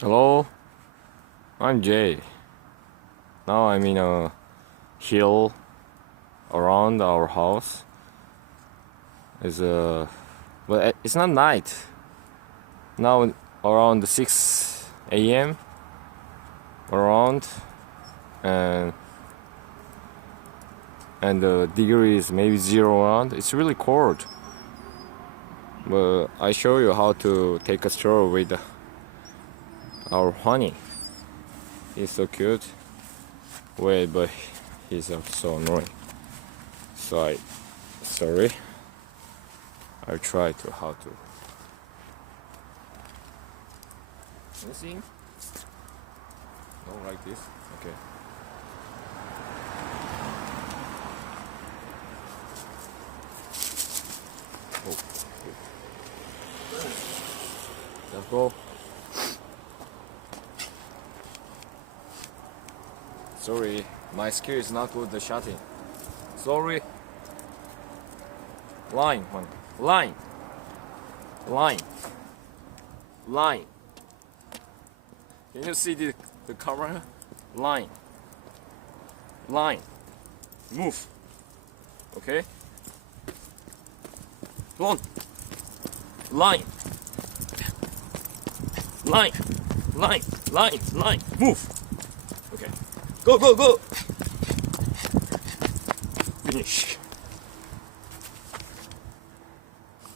Hello, I'm Jay. Now I'm in a hill around our house. But it's not night. Now around 6 a.m. around, and the degree is maybe 0 around. It's really cold. But I show you how to take a stroll with our Hwanhee. He's so cute. Wait, but he's so annoying. Sorry. I'll try to how to. Anything? No, like this. Okay. Oh. Let's go. Sorry, my skill is not good at shooting. Sorry. Line. Can you see the camera? Line. Move. Okay? Come on. Line. Move. Okay. Go. Finish.